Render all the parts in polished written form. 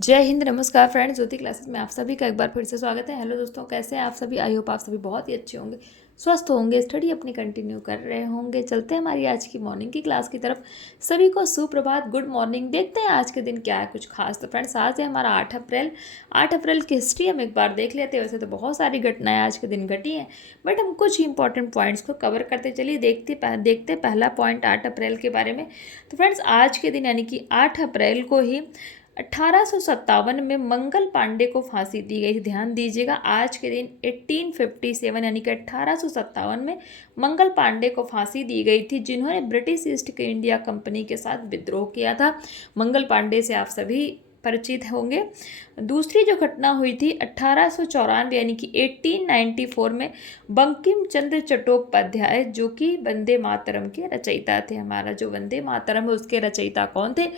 जय हिंद, नमस्कार फ्रेंड्स। ज्योति क्लासेस में आप सभी का एक बार फिर से स्वागत है। हेलो दोस्तों, कैसे हैं आप सभी? आई होप आप सभी बहुत ही अच्छे होंगे, स्वस्थ होंगे, स्टडी अपनी कंटिन्यू कर रहे होंगे। चलते हैं हमारी आज की मॉर्निंग की क्लास की तरफ। सभी को सुप्रभात, गुड मॉर्निंग। देखते हैं आज के दिन क्या है कुछ खास। तो फ्रेंड्स, आज है हमारा 8 अप्रैल। 8 अप्रैल की हिस्ट्री हम एक बार देख लेते हैं। वैसे तो बहुत सारी घटनाएं आज के दिन घटी हैं, बट हम कुछ इंपॉर्टेंट पॉइंट्स को कवर करते चलिए। देखते पहला पॉइंट 8 अप्रैल के बारे में। तो फ्रेंड्स, आज के दिन यानी कि 8 अप्रैल को ही 1857 में मंगल पांडे को फांसी दी गई थी। ध्यान दीजिएगा, आज के दिन 1857 यानी कि 1857 में मंगल पांडे को फांसी दी गई थी, जिन्होंने ब्रिटिश ईस्ट इंडिया कंपनी के साथ विद्रोह किया था। मंगल पांडे से आप सभी परिचित होंगे। दूसरी जो घटना हुई थी 1894 यानी कि 1894 में बंकिम चंद्र चट्टोपाध्याय, जो कि वंदे मातरम के रचयिता थे। हमारा जो वंदे मातरम है उसके रचयिता कौन थे?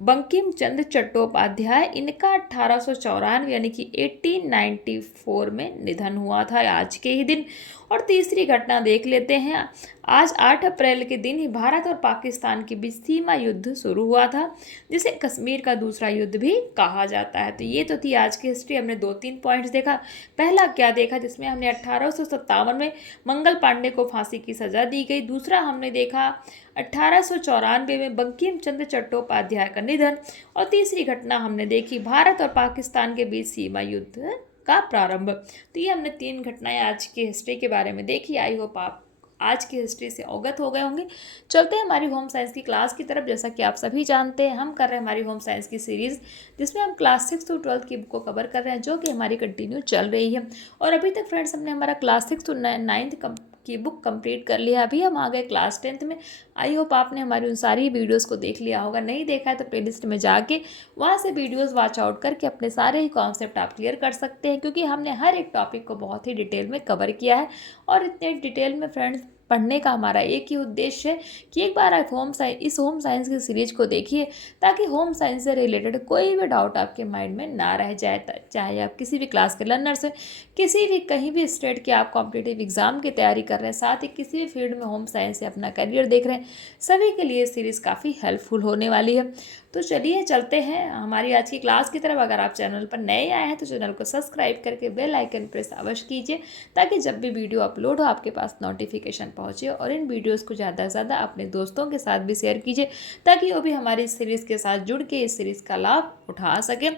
बंकिम चंद्र चट्टोपाध्याय। इनका 1894 यानी कि 1894 में निधन हुआ था आज के ही दिन। और तीसरी घटना देख लेते हैं। आज 8 अप्रैल के दिन ही भारत और पाकिस्तान के बीच सीमा युद्ध शुरू हुआ था, जिसे कश्मीर का दूसरा युद्ध भी कहा जाता है। तो ये तो थी आज की हिस्ट्री। हमने 2-3 पॉइंट्स देखा। पहला क्या देखा, जिसमें हमने 1857 में मंगल पांडे को फांसी की सजा दी गई। दूसरा हमने देखा 1894 में बंकिम चंद्र चट्टोपाध्याय का निधन। और तीसरी घटना हमने देखी भारत और पाकिस्तान के बीच सीमा युद्ध का प्रारंभ। तो ये हमने 3 घटनाएं आज की हिस्ट्री के बारे में देखी। आई होप आप आज की हिस्ट्री से अवगत हो गए होंगे। चलते हैं हमारी होम साइंस की क्लास की तरफ। जैसा कि आप सभी जानते हैं, हम कर रहे हैं हमारी होम साइंस की सीरीज़, जिसमें हम क्लास 6 to 12 की बुक को कवर कर रहे हैं, जो कि हमारी कंटिन्यू चल रही है। और अभी तक फ्रेंड्स हमने हमारा क्लास 6 to 9th की बुक कंप्लीट कर लिया। अभी हम आ गए क्लास 10th में। आई होप आपने हमारी उन सारी वीडियोस को देख लिया होगा। नहीं देखा है तो प्लेलिस्ट में जाके वहाँ से वीडियोस वॉच आउट करके अपने सारे ही कॉन्सेप्ट आप क्लियर कर सकते हैं, क्योंकि हमने हर एक टॉपिक को बहुत ही डिटेल में कवर किया है। और इतने डिटेल में फ्रेंड्स पढ़ने का हमारा एक ही उद्देश्य है कि एक बार आप इस होम साइंस की सीरीज को देखिए, ताकि होम साइंस से रिलेटेड कोई भी डाउट आपके माइंड में ना रह जाए। चाहे आप किसी भी क्लास के लर्नर्स हैं, किसी भी कहीं भी स्टेट के आप कॉम्पिटिटिव एग्जाम की तैयारी कर रहे हैं, साथ ही किसी भी फील्ड में होम साइंस से अपना करियर देख रहे हैं, सभी के लिए सीरीज़ काफ़ी हेल्पफुल होने वाली है। तो चलिए चलते हैं हमारी आज की क्लास की तरफ। अगर आप चैनल पर नए आए हैं तो चैनल को सब्सक्राइब करके बेल आइकन प्रेस अवश्य कीजिए, ताकि जब भी वीडियो अपलोड हो आपके पास नोटिफिकेशन पहुंचे। और इन वीडियोस को ज़्यादा से ज़्यादा अपने दोस्तों के साथ भी शेयर कीजिए, ताकि वो भी हमारी इस सीरीज़ के साथ जुड़ के इस सीरीज़ का लाभ उठा सकें।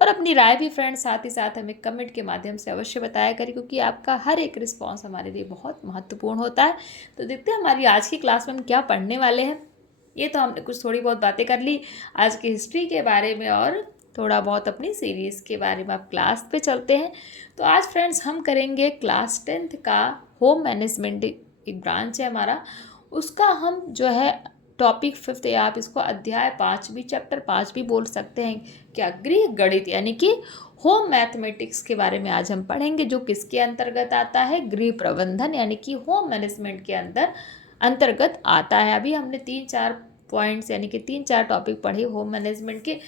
और अपनी राय भी फ्रेंड्स साथ ही साथ हमें कमेंट के माध्यम से अवश्य बताया करें, क्योंकि आपका हर एक रिस्पॉन्स हमारे लिए बहुत महत्वपूर्ण होता है। तो देखते हैं हमारी आज की क्लास में हम क्या पढ़ने वाले हैं। ये तो हमने कुछ थोड़ी बहुत बातें कर ली आज की हिस्ट्री के बारे में, और थोड़ा बहुत अपनी सीरीज़ के बारे में। आप क्लास पे चलते हैं। तो आज फ्रेंड्स हम करेंगे क्लास 10th का होम मैनेजमेंट, एक ब्रांच है हमारा, उसका हम जो है टॉपिक 5th, या आप इसको अध्याय 5 भी, चैप्टर 5 भी बोल सकते हैं। क्या? गृह गणित यानी कि होम मैथमेटिक्स के बारे में आज हम पढ़ेंगे, जो किसके अंतर्गत आता है? गृह प्रबंधन यानी कि होम मैनेजमेंट के अंतर्गत आता है। अभी हमने 3-4 पॉइंट्स यानी कि 3-4 टॉपिक पढ़े होम मैनेजमेंट के।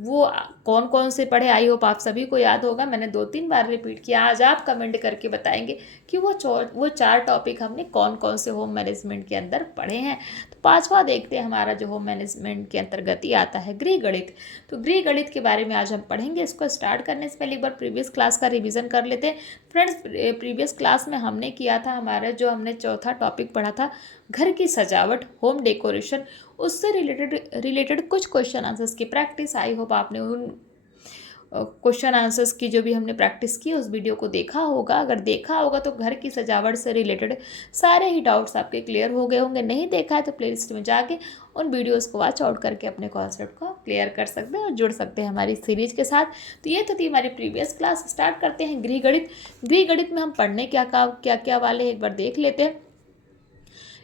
वो कौन कौन से पढ़े, आई होप आप सभी को याद होगा। मैंने 2-3 बार रिपीट किया। आज आप कमेंट करके बताएंगे कि वो 4 टॉपिक हमने कौन कौन से होम मैनेजमेंट के अंदर पढ़े हैं। तो 5वां देखते हैं हमारा, जो होम मैनेजमेंट के अंतर्गत ही आता है, गृह गणित। तो गृह गणित के बारे में आज हम पढ़ेंगे। इसको स्टार्ट करने से पहले एक बार प्रीवियस क्लास का रिविज़न कर लेते हैं फ्रेंड्स। प्रीवियस क्लास में हमने किया था, हमारा जो हमने चौथा टॉपिक पढ़ा था, घर की सजावट, होम डेकोरेशन। उससे रिलेटेड कुछ क्वेश्चन आंसर्स की प्रैक्टिस। आई होप आपने उन क्वेश्चन आंसर्स की जो भी हमने प्रैक्टिस की उस वीडियो को देखा होगा। अगर देखा होगा तो घर की सजावट से रिलेटेड सारे ही डाउट्स आपके क्लियर हो गए होंगे। नहीं देखा है तो प्लेलिस्ट में जाके उन वीडियोस को वॉच आउट करके अपने कॉन्सेप्ट को क्लियर कर सकते हैं और जुड़ सकते हैं हमारी सीरीज के साथ। तो ये तो थी हमारी प्रीवियस क्लास। स्टार्ट करते हैं गृह गणित। गृह गणित में हम पढ़ने क्या वाले हैं, एक बार देख लेते हैं।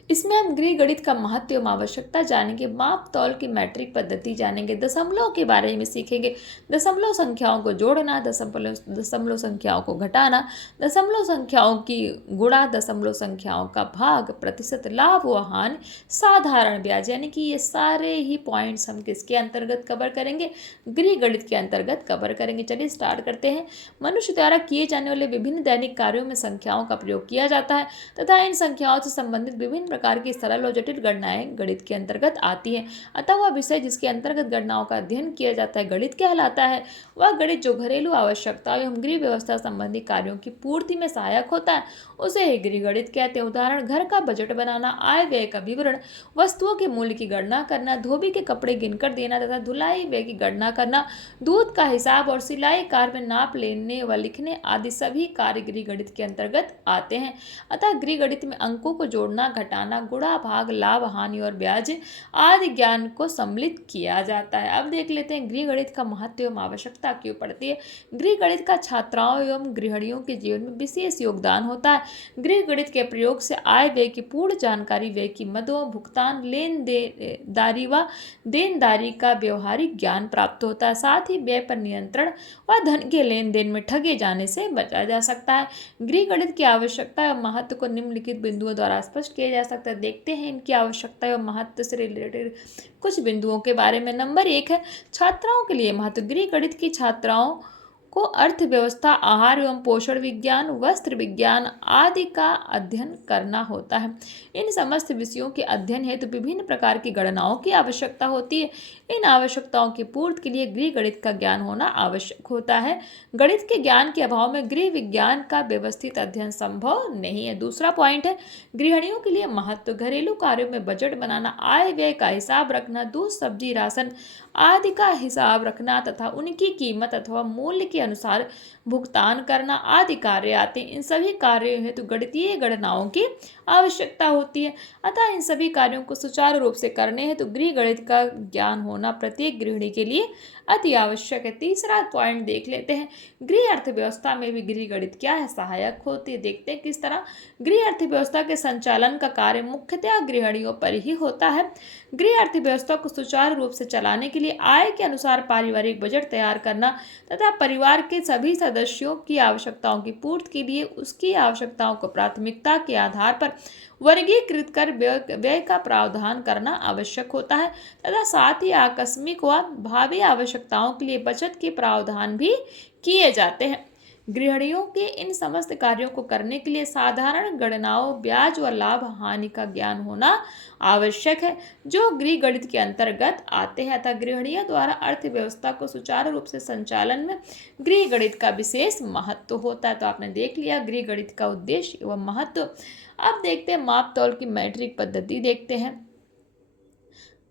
इसमें हम गृह गणित का महत्व एवं आवश्यकता जानेंगे, माप तौल की मैट्रिक पद्धति जानेंगे, दशमलव के बारे में सीखेंगे, दशमलव संख्याओं को जोड़ना, दशमलव संख्याओं को घटाना, दशमलव संख्याओं की गुणा, दशमलव संख्याओं का भाग, प्रतिशत, लाभ व हानि, साधारण ब्याज। यानी कि ये सारे ही पॉइंट्स हम किसके अंतर्गत कवर करेंगे? गृह गणित के अंतर्गत कवर करेंगे। चलिए स्टार्ट करते हैं। मनुष्य द्वारा किए जाने वाले विभिन्न दैनिक कार्यों में संख्याओं का प्रयोग किया जाता है तथा इन संख्याओं से संबंधित विभिन्न प्रकार की सरल और जटिल गणनाएं गणित के अंतर्गत आती हैं। अतः वह विषय जिसके अंतर्गत गणनाओं का अध्ययन किया जाता है गणित कहलाता है। वह गणित जो घरेलू आवश्यकताओं एवं गृह व्यवस्था संबंधी कार्यों की पूर्ति में सहायक होता है उसे ही गृह गणित कहते हैं। उदाहरण, घर का बजट बनाना, आय व्यय का विवरण, वस्तुओं के मूल्य की गणना करना, धोबी के कपड़े गिनकर देना तथा धुलाई व्यय की गणना करना, दूध का हिसाब और सिलाई कार्य में नाप लेने व लिखने आदि सभी कार्य गृह गणित के अंतर्गत आते हैं। अतः गृह गणित में अंकों को जोड़ना, घटाना, गुणा, भाग, लाभ, हानि और ब्याज आदि ज्ञान को सम्मिलित किया जाता है। अब देख लेते हैं गृह गणित का महत्व एवं आवश्यकता क्यों पड़ती है। गृह गणित का छात्राओं एवं गृहिणियों के जीवन में विशेष योगदान होता है। गृह गणित के प्रयोग से आय व्यय की पूर्ण जानकारी, व्यय की मदों, भुगतान, लेनदारी व देनदारी का व्यवहारिक ज्ञान प्राप्त होता है। साथ ही व्यय पर नियंत्रण व धन के लेन देन में ठगे जाने से बचा जा सकता है। गृह गणित की आवश्यकता एवं महत्व को निम्नलिखित बिंदुओं द्वारा स्पष्ट किया जा सकता है। देखते हैं इनकी आवश्यकता एवं महत्व से रिलेटेड कुछ बिंदुओं के बारे में। नंबर 1 है छात्राओं के लिए महत्व। गृह गणित की छात्राओं को अर्थव्यवस्था, आहार एवं पोषण विज्ञान, वस्त्र विज्ञान आदि का अध्ययन करना होता है। इन समस्त विषयों के अध्ययन हेतु विभिन्न प्रकार की गणनाओं की आवश्यकता होती है। इन आवश्यकताओं की पूर्ति के लिए गृह गणित का ज्ञान होना आवश्यक होता है। गणित के ज्ञान के अभाव में गृह विज्ञान का व्यवस्थित अध्ययन संभव नहीं है। दूसरा पॉइंट है गृहिणियों के लिए महत्व। घरेलू कार्यों में बजट बनाना, आय व्यय का हिसाब रखना, दूध, सब्जी, राशन आदि का हिसाब रखना तथा उनकी कीमत अथवा मूल्य के अनुसार भुगतान करना आदि कार्य आते हैं। इन सभी कार्यों हेतु गणितीय गणनाओं की आवश्यकता होती है। अतः इन सभी कार्यों को सुचारू रूप से करने हेतु गृह गणित का ज्ञान होना प्रत्येक गृहिणी के लिए अति आवश्यक है। तीसरा पॉइंट देख लेते हैं गृह अर्थव्यवस्था में भी गृह गणित क्या है, सहायक होती है। देखते हैं किस तरह। गृह अर्थव्यवस्था के संचालन का कार्य मुख्यतः गृहिणियों पर ही होता है। गृह अर्थव्यवस्था को सुचारू रूप से चलाने के लिए आय के अनुसार पारिवारिक बजट तैयार करना तथा परिवार के सभी सदस्यों की आवश्यकताओं की पूर्ति के लिए उसकी आवश्यकताओं को प्राथमिकता के आधार पर वर्गीकृत कर व्यय का प्रावधान करना आवश्यक होता है तथा साथ ही आकस्मिक व भावी आवश्यकताओं के लिए बचत के प्रावधान भी किए जाते हैं। गृहिणियों के इन समस्त कार्यों को करने के लिए साधारण गणनाओं, ब्याज व लाभ हानि का ज्ञान होना आवश्यक है जो गृह गणित के अंतर्गत आते हैं। अतः गृहिणियों द्वारा अर्थव्यवस्था को सुचारू रूप से संचालन में गृह गणित का विशेष महत्व होता है। तो आपने देख लिया गृह गणित का उद्देश्य एवं महत्व। अब देखते हैं माप तौल की मैट्रिक पद्धति देखते हैं।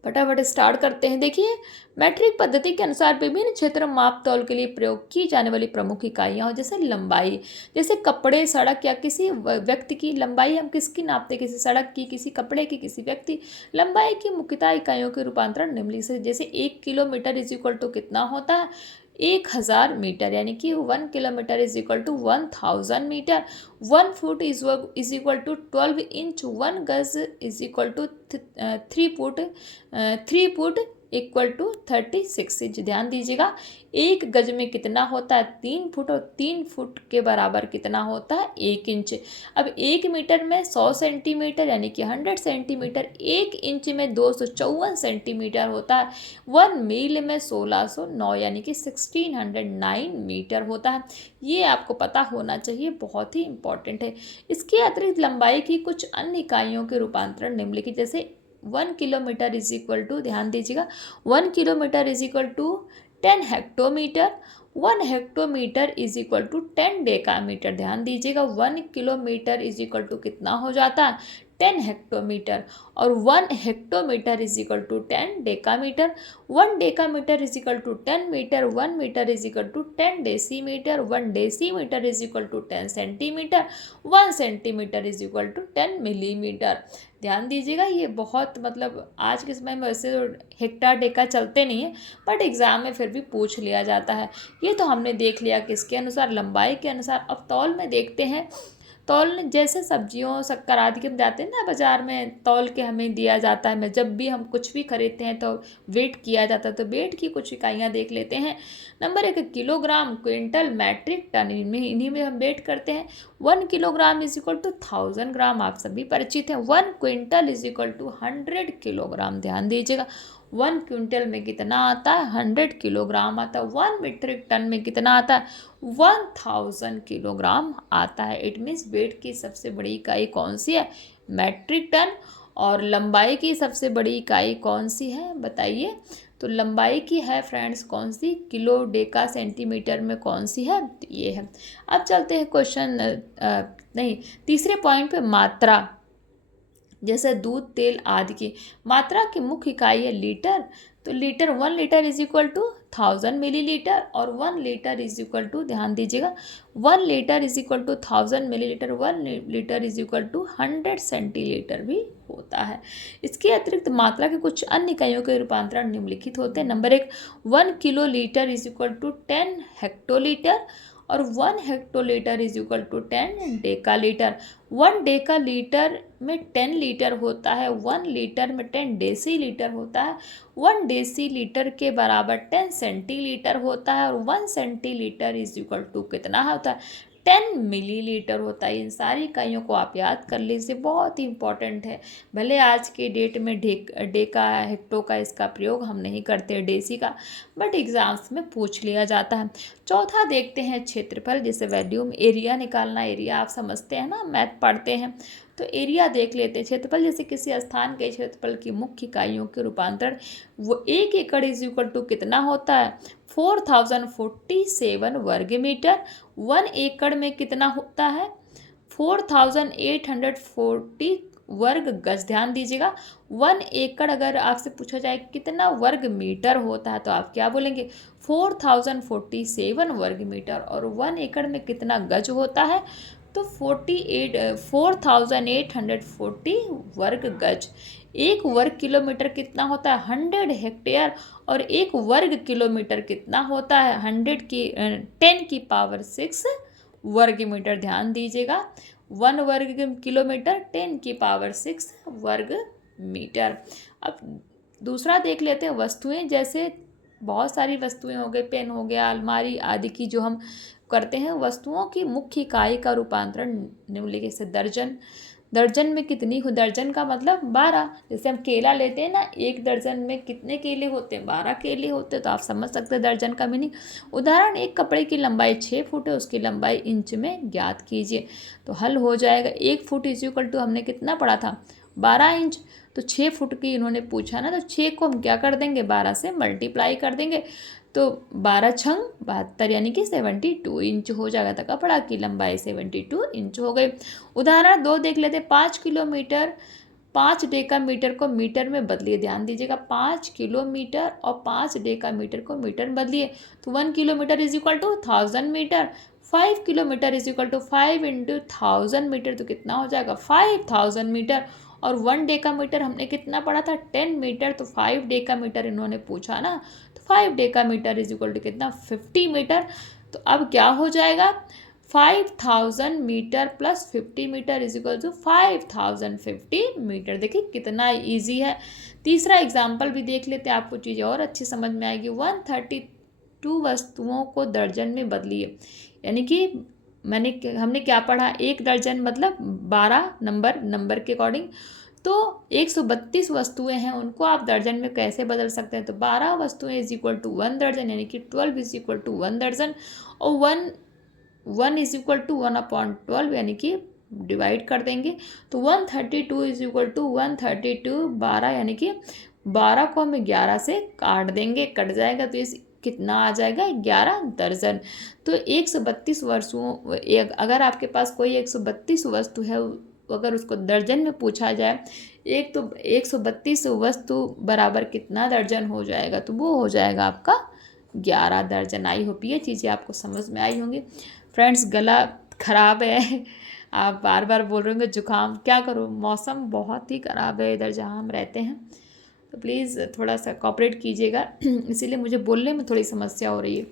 फटाफट स्टार्ट करते हैं। देखिए मैट्रिक पद्धति के अनुसार विभिन्न क्षेत्र माप तौल के लिए प्रयोग की जाने वाली प्रमुख इकाइयाँ हो, जैसे लंबाई, जैसे कपड़े, सड़क या किसी व्यक्ति की लंबाई हम किसकी नापते, किसी सड़क की, किसी कपड़े की, किसी व्यक्ति। लंबाई की मुख्यतः इकाइयों के रूपांतरण निम्नलिखित से, जैसे 1 किलोमीटर इज इक्वल टू कितना होता है 1000 मीटर, यानी कि 1 kilometre is equal to 1000 metre. 1 foot is equal to 12 inch. 1 गज is equal to 3 foot equal to 36 inch. ध्यान दीजिएगा 1 गज में कितना होता है 3 फुट और 3 फुट के बराबर कितना होता है 1 इंच। अब 1 मीटर में 100 सेंटीमीटर यानी कि 100 सेंटीमीटर, 1 इंच में 254 सेंटीमीटर होता है। 1 मील में 1609 यानी कि 1609 मीटर होता है। ये आपको पता होना चाहिए, बहुत ही इंपॉर्टेंट है। इसके अतिरिक्त लंबाई की कुछ अन्य इकाइयों के रूपांतरण निम्नलिखित, जैसे 1 किलोमीटर इज इक्वल टू, ध्यान दीजिएगा 1 kilometre is equal to 10 hectometre. 1 hectometre is equal to 10 decametre. ध्यान दीजिएगा 1 किलोमीटर इज इक्वल टू कितना हो जाता है 10 हेक्टोमीटर और 1 hectometre is equal to 10 decametre. 1 decametre is equal to 10 metre. 1 metre is equal to 10 decimetre. 1 decimetre is equal to 10 centimetre. 1 centimetre is equal to 10 millimetre. ध्यान दीजिएगा ये बहुत मतलब आज के समय में वैसे तो हेक्टर डेका चलते नहीं है, बट एग्जाम में फिर भी पूछ लिया जाता है। ये तो हमने देख लिया किसके अनुसार, लंबाई के अनुसार। अब तौल में देखते हैं। तौल जैसे सब्जियों, शक्कर आदि के हम जाते हैं ना बाजार में, तौल के हमें दिया जाता है। जब भी हम कुछ भी खरीदते हैं तो वेट किया जाता है, तो वेट की कुछ इकाइयाँ देख लेते हैं। Number 1 kilogram, quintal, metric ton, इन्हीं में हम वेट करते हैं। 1 kilogram is equal to 1000 gram, आप सभी परिचित हैं। 1 quintal is equal to 100 kilogram. ध्यान दीजिएगा 1 क्विंटल में कितना आता है? 100 किलोग्राम आता है। 1 मीट्रिक टन में कितना आता है? 1000 किलोग्राम आता है। इट मीन्स वेट की सबसे बड़ी इकाई कौन सी है? Metric ton. और लंबाई की सबसे बड़ी इकाई कौन सी है बताइए? तो लंबाई की है फ्रेंड्स कौन सी? किलो डेका सेंटीमीटर में कौन सी है? तो ये है। अब चलते हैं क्वेश्चन नहीं, तीसरे पॉइंट पे, मात्रा। जैसे दूध, तेल आदि की मात्रा की मुख्य इकाई है लीटर। तो litre, 1 litre is equal to 1000 millilitre, और 1 लीटर इज इक्वल टू, ध्यान दीजिएगा, 1 litre is equal to 1000 millilitre, 1 litre is equal to 100 centilitre भी होता है। इसके अतिरिक्त मात्रा के कुछ अन्य इकाइयों के रूपांतरण निम्नलिखित होते हैं। Number 1, 1 kilolitre is equal to 10 hectolitre, और 1 hectolitre is equal to 10 decalitre. 1 decalitre में 10 लीटर होता है, 1 लीटर में 10 डेसीलीटर होता है, 1 डेसीलीटर के बराबर 10 सेंटीलीटर होता है, और 1 सेंटीलीटर इज इक्वल टू कितना होता है? 10 मिलीलीटर होता है। इन सारी इकाइयों को आप याद कर लीजिए, बहुत ही इंपॉर्टेंट है। भले आज के डेट में डेका हेक्टो का इसका प्रयोग हम नहीं करते, डेसी का, बट एग्जाम्स में पूछ लिया जाता है। चौथा देखते हैं क्षेत्रफल, जैसे वॉल्यूम, एरिया निकालना। एरिया आप समझते हैं ना, मैथ पढ़ते हैं, तो एरिया देख लेते हैं। क्षेत्रफल, जैसे किसी स्थान के क्षेत्रफल की मुख्य इकाइयों के रूपांतरण, वो 1 एकड़ इज इक्वल टू कितना होता है? 4047 वर्ग मीटर। 1 एकड़ में कितना होता है? 4840 वर्ग गज। ध्यान दीजिएगा, 1 एकड़ अगर आपसे पूछा जाए कितना वर्ग मीटर होता है, तो आप क्या बोलेंगे? 4047 वर्ग मीटर। और 1 एकड़ में कितना गज होता है? तो 4840 वर्ग गज। 1 वर्ग किलोमीटर कितना होता है? 100 हेक्टेयर। और 1 वर्ग किलोमीटर कितना होता है? 10 की पावर 6 वर्ग मीटर। ध्यान दीजिएगा, 1 वर्ग किलोमीटर 10 की पावर 6 वर्ग मीटर। अब दूसरा देख लेते हैं, वस्तुएं। जैसे बहुत सारी वस्तुएं हो गई, पेन हो गया, अलमारी आदि की जो हम करते हैं, वस्तुओं की मुख्य इकाई का रूपांतरण निम्नलिखित से। दर्जन, दर्जन में कितनी हो? दर्जन का मतलब 12। जैसे हम केला लेते हैं ना, 1 दर्जन में कितने केले होते हैं? 12 केले होते हैं। तो आप समझ सकते हैं दर्जन का मीनिंग। उदाहरण, एक कपड़े की लंबाई 6 फुट है, उसकी लंबाई इंच में ज्ञात कीजिए। तो हल हो जाएगा, 1 फुट इज इक्वल टू, हमने कितना पढ़ा था? 12 इंच। तो 6 फुट की इन्होंने पूछा ना, तो 6 को हम क्या कर देंगे? 12 से मल्टीप्लाई कर देंगे। तो 12 छंग 72, यानी कि 72 इंच हो जाएगा। तो कपड़ा की लंबाई 72 इंच हो गई। उदाहरण 2 देख लेते हैं, 5 किलोमीटर 5 डेकामीटर को मीटर में बदलिए। ध्यान दीजिएगा, 5 किलोमीटर और 5 डेकामीटर को मीटर में बदलिए। तो 1 kilometre is equal to 1000 metre. 5 kilometre is equal to 5 into 1000 metre, तो कितना हो जाएगा? 5000 मीटर। और 1 डेकामीटर हमने कितना पढ़ा था? 10 मीटर। तो 5 डेकामीटर इन्होंने पूछा ना, तो 5 डेकामीटर इज इक्वल टू कितना? 50 मीटर। तो अब क्या हो जाएगा? 5000 metre plus 50 metre is equal to 5050 metre. देखिए कितना इजी है। तीसरा एग्जाम्पल भी देख लेते हैं, आपको चीज़ें और अच्छी समझ में आएगी। 132 वस्तुओं को दर्जन में बदलिए। यानी कि हमने क्या पढ़ा? 1 दर्जन मतलब 12 नंबर के अकॉर्डिंग। तो 132 वस्तुएं हैं, उनको आप दर्जन में कैसे बदल सकते हैं? तो 12 वस्तुएं इज इक्वल टू 1 दर्जन, यानी कि 12 इज इक्वल टू 1 दर्जन। और 1 इज इक्वल टू 1/12, यानी कि डिवाइड कर देंगे। तो 132 इज इक्वल टू 132 12, यानी कि 12 को हम 11 से काट देंगे, कट जाएगा, तो इस कितना आ जाएगा? 11 दर्जन। तो 132 वस्तुओं, अगर आपके पास कोई 132 वस्तु है, अगर उसको दर्जन में पूछा जाए, 132 वस्तु बराबर कितना दर्जन हो जाएगा? तो वो हो जाएगा आपका 11 दर्जन। आई होप ये चीज़ें आपको समझ में आई होंगी। फ्रेंड्स, गला खराब है, आप बार बार बोल रहे होंगे जुकाम, क्या करूँ, मौसम बहुत ही ख़राब है इधर जहाँ हम रहते हैं, तो प्लीज़ थोड़ा सा कॉपरेट कीजिएगा, इसीलिए मुझे बोलने में थोड़ी समस्या हो रही है।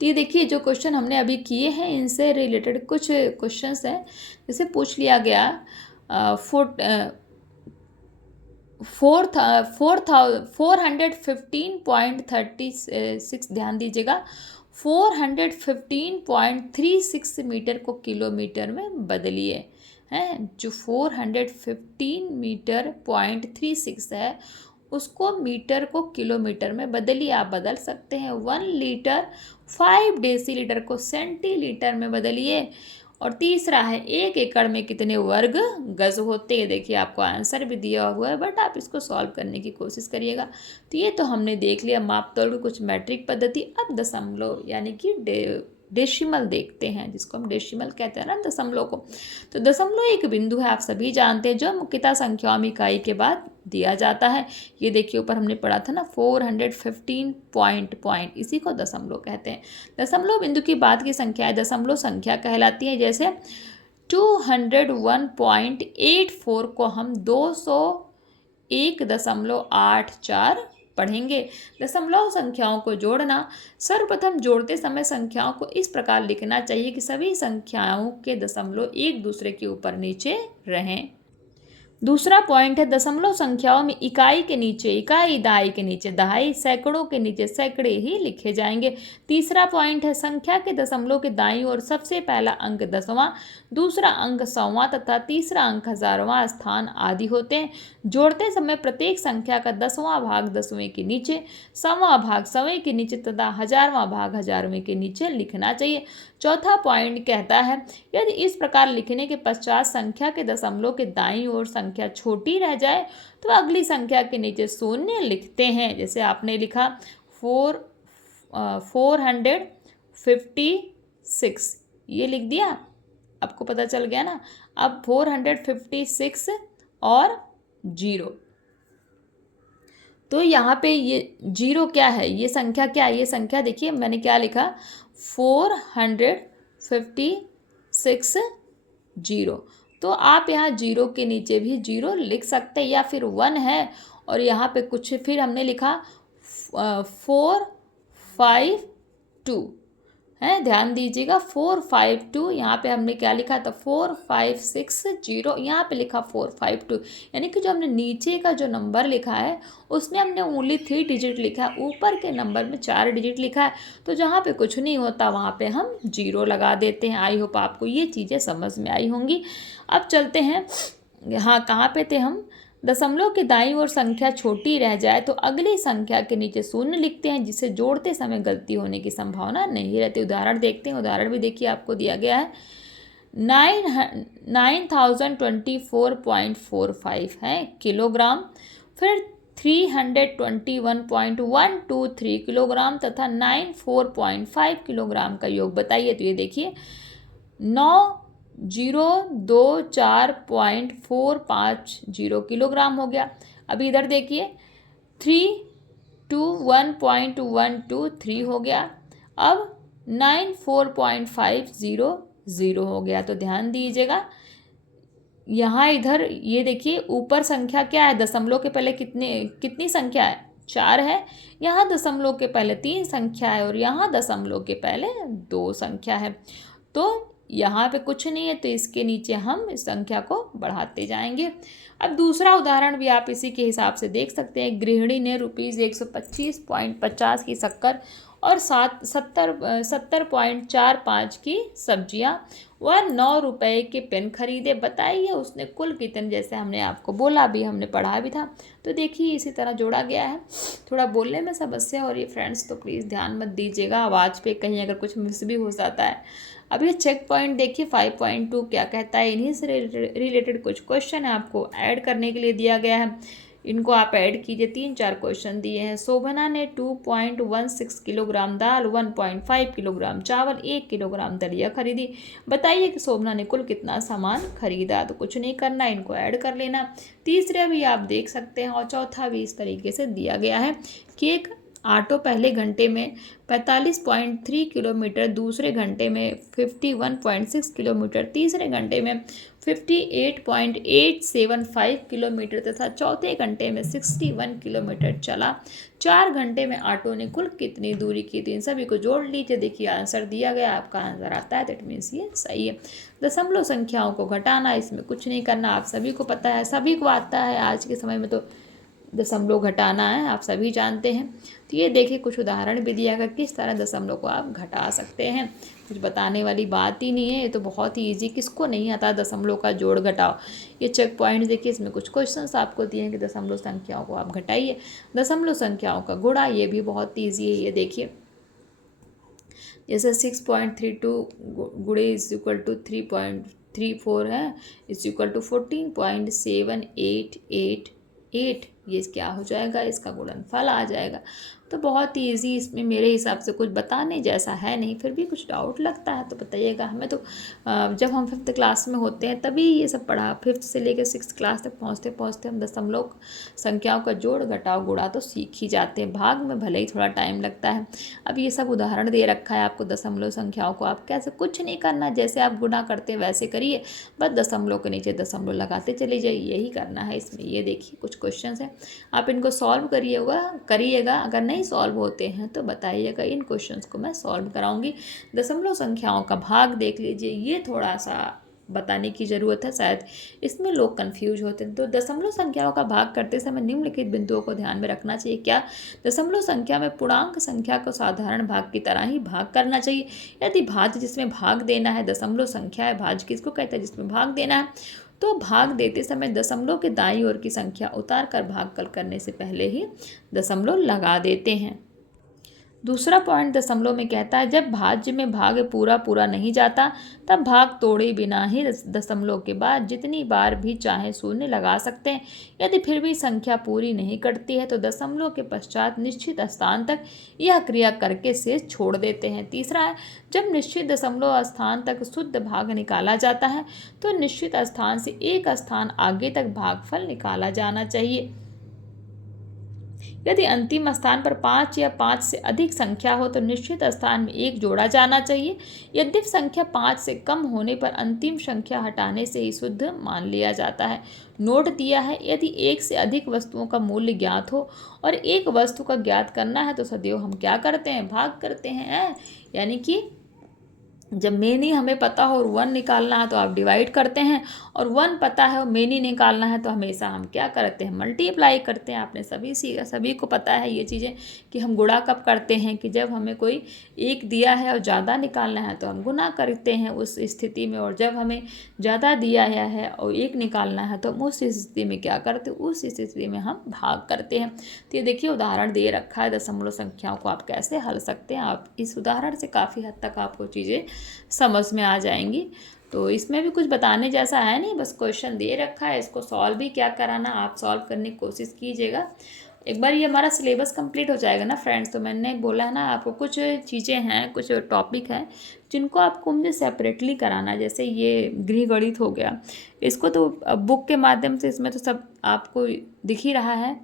तो ये देखिए, जो क्वेश्चन हमने अभी किए हैं, इनसे रिलेटेड कुछ क्वेश्चंस हैं। जैसे पूछ लिया गया 415.36, ध्यान दीजिएगा, 415.36 मीटर को किलोमीटर में बदलिए। हैं जो 415 मीटर .36 है, उसको मीटर को किलोमीटर में बदलिए। आप बदल सकते हैं। 1 लीटर 5 डेसीलीटर को सेंटीलीटर में बदलिए। और तीसरा है 1 एकड़ में कितने वर्ग गज होते हैं। देखिए आपको आंसर भी दिया हुआ है, बट आप इसको सॉल्व करने की कोशिश करिएगा। तो ये तो हमने देख लिया माप तोल कुछ मैट्रिक पद्धति। अब दशमलव यानी कि डेसिमल देखते हैं, जिसको हम डेसिमल कहते हैं ना, दशमलव को। तो दशमलव एक बिंदु है, आप सभी जानते हैं, जो मुख्यतः संख्याओं में इकाई के बाद दिया जाता है। ये देखिए ऊपर हमने पढ़ा था ना 415 पॉइंट, इसी को दशमलव कहते हैं। दशमलव बिंदु के बाद की संख्याएं दशमलव संख्या कहलाती हैं। जैसे 201.84 को हम 201.84 पढ़ेंगे। दशमलव संख्याओं को जोड़ना। सर्वप्रथम जोड़ते समय संख्याओं को इस प्रकार लिखना चाहिए कि सभी संख्याओं के दशमलव एक दूसरे के ऊपर नीचे रहें। दूसरा पॉइंट है दशमलव संख्याओं में इकाई के नीचे इकाई, दहाई के नीचे दहाई, सैकड़ों के नीचे सैकड़े ही लिखे जाएंगे। तीसरा पॉइंट है संख्या के दशमलव के दाईं ओर सबसे पहला अंक दसवां, दूसरा अंक सौवां तथा तीसरा अंक हजारवां स्थान आदि होते हैं। जोड़ते समय प्रत्येक संख्या का 10वां भाग 10वें के नीचे, सौवां भाग सौवें के नीचे तथा हजारवां भाग हजारवें के नीचे लिखना चाहिए। चौथा पॉइंट कहता है यदि इस प्रकार लिखने के पश्चात संख्या के दशमलव के दाईं ओर संख्या छोटी रह जाए तो अगली संख्या के नीचे शून्य लिखते हैं। जैसे आपने लिखा 456, ये लिख दिया, आपको पता चल गया ना। अब 456 और 0, तो यहाँ पे ये 0 क्या है, ये संख्या क्या है, ये संख्या देखिए मैंने क्या लिखा 456 0। तो आप यहाँ 0 के नीचे भी 0 लिख सकते हैं, या फिर 1 है और यहाँ पे कुछ फिर हमने लिखा 452 है, ध्यान दीजिएगा 452, यहाँ पे हमने क्या लिखा था 4560, यहाँ पे लिखा 452, यानी कि जो हमने नीचे का जो नंबर लिखा है उसमें हमने ओनली 3 डिजिट लिखा है, ऊपर के नंबर में 4 डिजिट लिखा है। तो जहाँ पे कुछ नहीं होता वहाँ पे हम 0 लगा देते हैं। आई होप आपको ये चीज़ें समझ में आई होंगी। अब चलते हैं, हाँ कहाँ पे थे हम, दशमलव के दाईं ओर संख्या छोटी रह जाए तो अगली संख्या के नीचे शून्य लिखते हैं, जिससे जोड़ते समय गलती होने की संभावना नहीं रहती। उदाहरण देखते हैं, उदाहरण भी देखिए आपको दिया गया है 9024.45 है किलोग्राम, फिर 321.123 किलोग्राम तथा 94.5 किलोग्राम का योग बताइए। तो ये देखिए 9024.450 किलोग्राम हो गया। अभी इधर देखिए 321.123 हो गया। अब 94.500 हो गया। तो ध्यान दीजिएगा यहाँ इधर ये देखिए ऊपर संख्या क्या है, दशमलव के पहले कितनी संख्या है 4 है, यहाँ दशमलव के पहले 3 संख्या है और यहाँ दशमलव के पहले 2 संख्या है। तो यहाँ पे कुछ नहीं है, तो इसके नीचे हम इस संख्या को बढ़ाते जाएंगे। अब दूसरा उदाहरण भी आप इसी के हिसाब से देख सकते हैं। गृहिणी ने ₹125.50 की शक्कर और 70.45 की सब्जियां व 9 रुपए के पेन खरीदे। बताइए उसने कुल कितने, जैसे हमने आपको बोला भी, हमने पढ़ा भी था। तो देखिए इसी तरह जोड़ा गया है। थोड़ा बोलने में समस्या हो रही है फ्रेंड्स, तो प्लीज़ ध्यान मत दीजिएगा आवाज़ पे, कहीं अगर कुछ मिस भी हो जाता है। अब ये चेक पॉइंट देखिए 5.2 क्या कहता है। इन्हीं से रिलेटेड कुछ क्वेश्चन है, आपको ऐड करने के लिए दिया गया है। इनको आप ऐड कीजिए। 3-4 क्वेश्चन दिए हैं। शोभना ने 2.16 किलोग्राम दाल, 1.5 किलोग्राम चावल, 1 किलोग्राम दलिया खरीदी। बताइए कि शोभना ने कुल कितना सामान खरीदा। तो कुछ नहीं करना, इनको ऐड कर लेना। तीसरा भी आप देख सकते हैं और चौथा भी इस तरीके से दिया गया है कि एक ऑटो पहले घंटे में 45.3 किलोमीटर, दूसरे घंटे में 51.6 किलोमीटर, तीसरे घंटे में 58.875 किलोमीटर तथा चौथे घंटे में 61 किलोमीटर चला। 4 घंटे में ऑटो ने कुल कितनी दूरी की। तो इन सभी को जोड़ लीजिए। देखिए आंसर दिया गया, आपका आंसर आता है, दैट मीन्स ये सही है। दशमलव संख्याओं को घटाना, इसमें कुछ नहीं करना, आप सभी को पता है, सभी को आता है। आज के समय में तो दशमलव घटाना है, आप सभी जानते हैं। तो ये देखिए कुछ उदाहरण भी दिया गया किस तरह दशमलव को आप घटा सकते हैं। कुछ बताने वाली बात ही नहीं है, ये तो बहुत ही ईजी, किसको नहीं आता दशमलव का जोड़ घटाओ। ये चेक पॉइंट देखिए, इसमें कुछ क्वेश्चंस आपको दिए हैं कि दशमलव संख्याओं को आप घटाइए, दशमलव संख्याओं का गुणा, ये भी बहुत ईजी है। ये देखिए जैसे 6.32 गुणे इज इक्वल टू 3.34 है, इज इक्वल टू 14.7888, ये क्या हो जाएगा, इसका गुणनफल आ जाएगा। तो बहुत ही ईजी, इसमें मेरे हिसाब से कुछ बताने जैसा है नहीं, फिर भी कुछ डाउट लगता है तो बताइएगा हमें। तो जब हम 5th क्लास में होते हैं तभी ये सब पढ़ा, 5th से लेकर 6th क्लास तक पहुँचते पहुँचते हम दशमलव संख्याओं का जोड़ घटाव गुणा तो सीख ही जाते हैं, भाग में भले ही थोड़ा टाइम लगता है। अब ये सब उदाहरण दे रखा है आपको दशमलव संख्याओं को, आप कैसे, कुछ नहीं करना, जैसे आप गुणा करते हैं वैसे करिए, बस दशमलव के नीचे दशमलव लगाते चले जाइए, यही करना है इसमें। ये देखिए कुछ क्वेश्चन हैं, आप इनको सॉल्व करिएगा। अगर नहीं सॉल्व होते हैं तो बताइएगा, इन क्वेश्चंस को मैं सॉल्व कराऊंगी। दशमलव संख्याओं का भाग देख लीजिए, ये थोड़ा सा बताने की ज़रूरत है, शायद इसमें लोग कंफ्यूज होते हैं। तो दशमलव संख्याओं का भाग करते समय निम्नलिखित बिंदुओं को ध्यान में रखना चाहिए। क्या, दशमलव संख्या में पूर्णांक संख्या को साधारण भाग की तरह ही भाग करना चाहिए। यदि भाज्य जिसमें भाग देना है दशमलव संख्या है, भाज्य किसको कहते हैं, जिसमें भाग देना है, तो भाग देते समय दशमलव के दाईं ओर की संख्या उतार कर भागफल करने से पहले ही दशमलव लगा देते हैं। दूसरा पॉइंट दशमलव में कहता है, जब भाज्य में भाग पूरा नहीं जाता तब भाग तोड़े बिना ही दशमलव के बाद जितनी बार भी चाहे शून्य लगा सकते हैं। यदि फिर भी संख्या पूरी नहीं कटती है तो दशमलव के पश्चात निश्चित स्थान तक यह क्रिया करके शेष छोड़ देते हैं। तीसरा है, जब निश्चित दशमलव स्थान तक शुद्ध भाग निकाला जाता है तो निश्चित स्थान से एक स्थान आगे तक भागफल निकाला जाना चाहिए। यदि अंतिम स्थान पर 5 या 5 से अधिक संख्या हो तो निश्चित स्थान में 1 जोड़ा जाना चाहिए। यद्यपि संख्या 5 से कम होने पर अंतिम संख्या हटाने से ही शुद्ध मान लिया जाता है। नोट दिया है, यदि 1 से अधिक वस्तुओं का मूल्य ज्ञात हो और एक वस्तु का ज्ञात करना है तो सदैव हम क्या करते हैं, भाग करते हैं। यानी कि जब मेनी हमें पता हो और 1 निकालना है तो आप डिवाइड करते हैं, और 1 पता है और मेनी निकालना है तो हमेशा हम क्या करते हैं, मल्टीप्लाई करते हैं। आपने सभी को पता है ये चीज़ें कि हम गुणा कब करते हैं, कि जब हमें कोई एक दिया है और ज़्यादा निकालना है तो हम गुणा करते हैं उस स्थिति में, और जब हमें ज़्यादा दिया है और एक निकालना है तो हम उस स्थिति में क्या करते हैं, उस स्थिति में हम भाग करते हैं। तो ये देखिए उदाहरण दे रखा है दशमलव संख्याओं को आप कैसे हल सकते हैं। आप इस उदाहरण से काफ़ी हद तक आपको चीज़ें समझ में आ जाएंगी। तो इसमें भी कुछ बताने जैसा है नहीं, बस क्वेश्चन दे रखा है, इसको सॉल्व भी क्या कराना, आप सॉल्व करने की कोशिश कीजिएगा। एक बार ये हमारा सिलेबस कंप्लीट हो जाएगा ना फ्रेंड्स, तो मैंने बोला है ना आपको कुछ चीज़ें हैं, कुछ टॉपिक हैं जिनको आपको मुझे सेपरेटली कराना। जैसे ये गृह गणित हो गया, इसको तो बुक के माध्यम से इसमें तो सब आपको दिख ही रहा है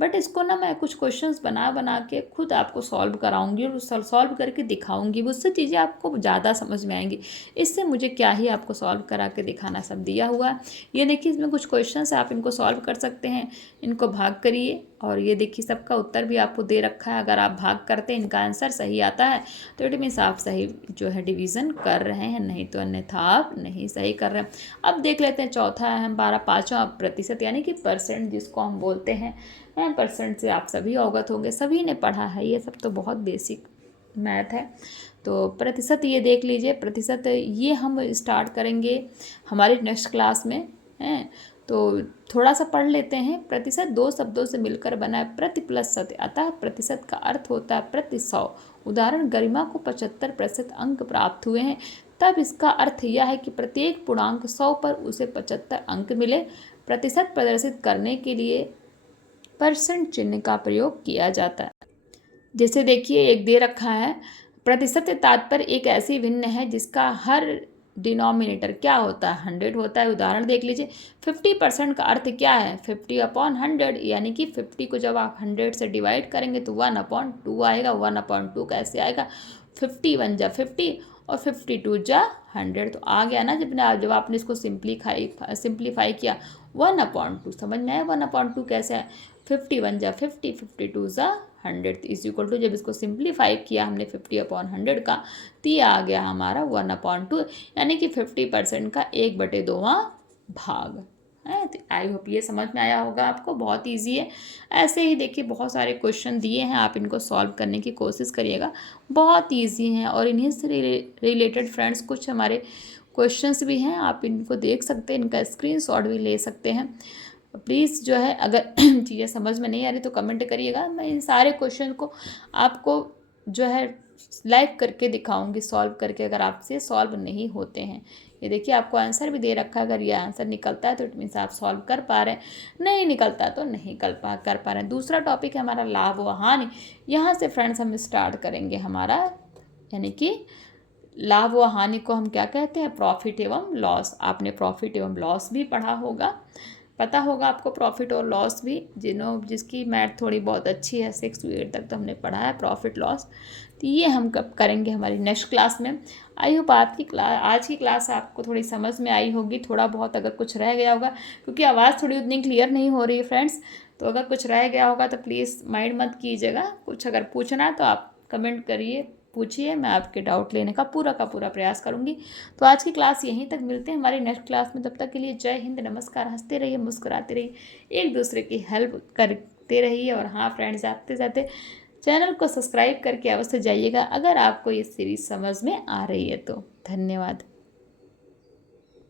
बट इसको ना मैं कुछ क्वेश्चंस बना के खुद आपको सॉल्व कराऊंगी और सॉल्व करके दिखाऊंगी, उससे चीज़ें आपको ज़्यादा समझ में आएंगी। इससे मुझे क्या ही आपको सॉल्व करा के दिखाना, सब दिया हुआ है। ये देखिए इसमें कुछ क्वेश्चंस है, आप इनको सॉल्व कर सकते हैं, इनको भाग करिए, और ये देखिए सबका उत्तर भी आपको दे रखा है। अगर आप भाग करते हैं इनका आंसर सही आता है तो इट मीन्स आप सही जो है डिवीज़न कर रहे हैं, नहीं तो अन्यथा आप नहीं सही कर रहे हैं। अब देख लेते हैं चौथा है हमारा 5वां प्रतिशत, यानी कि परसेंट जिसको हम बोलते हैं। परसेंट से आप सभी अवगत होंगे, सभी ने पढ़ा है, ये सब तो बहुत बेसिक मैथ है। तो प्रतिशत ये देख लीजिए, प्रतिशत ये हम स्टार्ट करेंगे हमारे नेक्स्ट क्लास में हैं, तो थोड़ा सा पढ़ लेते हैं। प्रतिशत 2 शब्दों से मिलकर बना है, प्रति प्लस शत, अतः प्रतिशत का अर्थ होता है प्रति 100। उदाहरण, गरिमा को 75% अंक प्राप्त हुए हैं, तब इसका अर्थ यह है कि प्रत्येक पूर्णांक 100 पर उसे 75 अंक मिले। प्रतिशत प्रदर्शित करने के लिए परसेंट चिन्ह का प्रयोग किया जाता है। जैसे देखिए एक दे रखा है, प्रतिशत तात्पर्य एक ऐसी भिन्न है जिसका हर डिनोमिनेटर क्या होता है, 100 होता है। उदाहरण देख लीजिए, 50% का अर्थ क्या है, 50/100, यानी कि 50 को जब आप 100 से डिवाइड करेंगे तो 1/2 आएगा। 1/2 कैसे आएगा, 50 1 जा 50 और 52 जा 100, तो आ गया ना। जब आपने इसको सिंप्लीफाई किया 1/2, समझ में आया 1/2 कैसे है, 50 1 जा 50, 52 जा 100 इज इक्वल टू, जब इसको सिंप्लीफाई किया हमने 50/100 का, तो ये आ गया हमारा 1/2, यानी कि 50% का 1/2वां भाग है। तो आई होप ये समझ में आया होगा आपको, बहुत ईजी है। ऐसे ही देखिए बहुत सारे क्वेश्चन दिए हैं, आप इनको सॉल्व करने की कोशिश करिएगा, बहुत ईजी हैं। और इन्हीं से रिलेटेड फ्रेंड्स कुछ हमारे क्वेश्चंस भी हैं, आप इनको देख सकते हैं, इनका स्क्रीनशॉट भी ले सकते हैं। प्लीज़ जो है अगर चीज़ें समझ में नहीं आ रही तो कमेंट करिएगा, मैं इन सारे क्वेश्चन को आपको जो है लाइव करके दिखाऊंगी, सॉल्व करके, अगर आपसे सॉल्व नहीं होते हैं। ये देखिए आपको आंसर भी दे रखा है, अगर ये आंसर निकलता है तो इट मीन्स आप सॉल्व कर पा रहे हैं, नहीं निकलता तो नहीं कर पा रहे हैं। दूसरा टॉपिक है हमारा लाभ व हानि। यहाँ से फ्रेंड्स हम स्टार्ट करेंगे हमारा, यानी कि लाभ व हानि को हम क्या कहते हैं, प्रॉफिट एवं लॉस। आपने प्रॉफिट एवं लॉस भी पढ़ा होगा, पता होगा आपको प्रॉफिट और लॉस भी, जिसकी मैथ थोड़ी बहुत अच्छी है, 6 to 8 तक तो हमने पढ़ा है प्रॉफिट लॉस। तो ये हम कब करेंगे हमारी नेक्स्ट क्लास में। आई होप आपकी क्लास, आज की क्लास आपको थोड़ी समझ में आई होगी, थोड़ा बहुत अगर कुछ रह गया होगा, क्योंकि आवाज़ थोड़ी उतनी क्लियर नहीं हो रही है फ्रेंड्स, तो अगर कुछ रह गया होगा तो प्लीज़ माइंड मत कीजिएगा। कुछ अगर पूछना है तो आप कमेंट करिए, पूछिए, मैं आपके डाउट लेने का पूरा प्रयास करूँगी। तो आज की क्लास यहीं तक, मिलते हैं हमारी नेक्स्ट क्लास में, तब तक के लिए जय हिंद, नमस्कार। हंसते रहिए, मुस्कुराते रहिए, एक दूसरे की हेल्प करते रहिए। और हाँ फ्रेंड्स, आते जाते चैनल को सब्सक्राइब करके अवश्य जाइएगा, अगर आपको ये सीरीज़ समझ में आ रही है तो। धन्यवाद।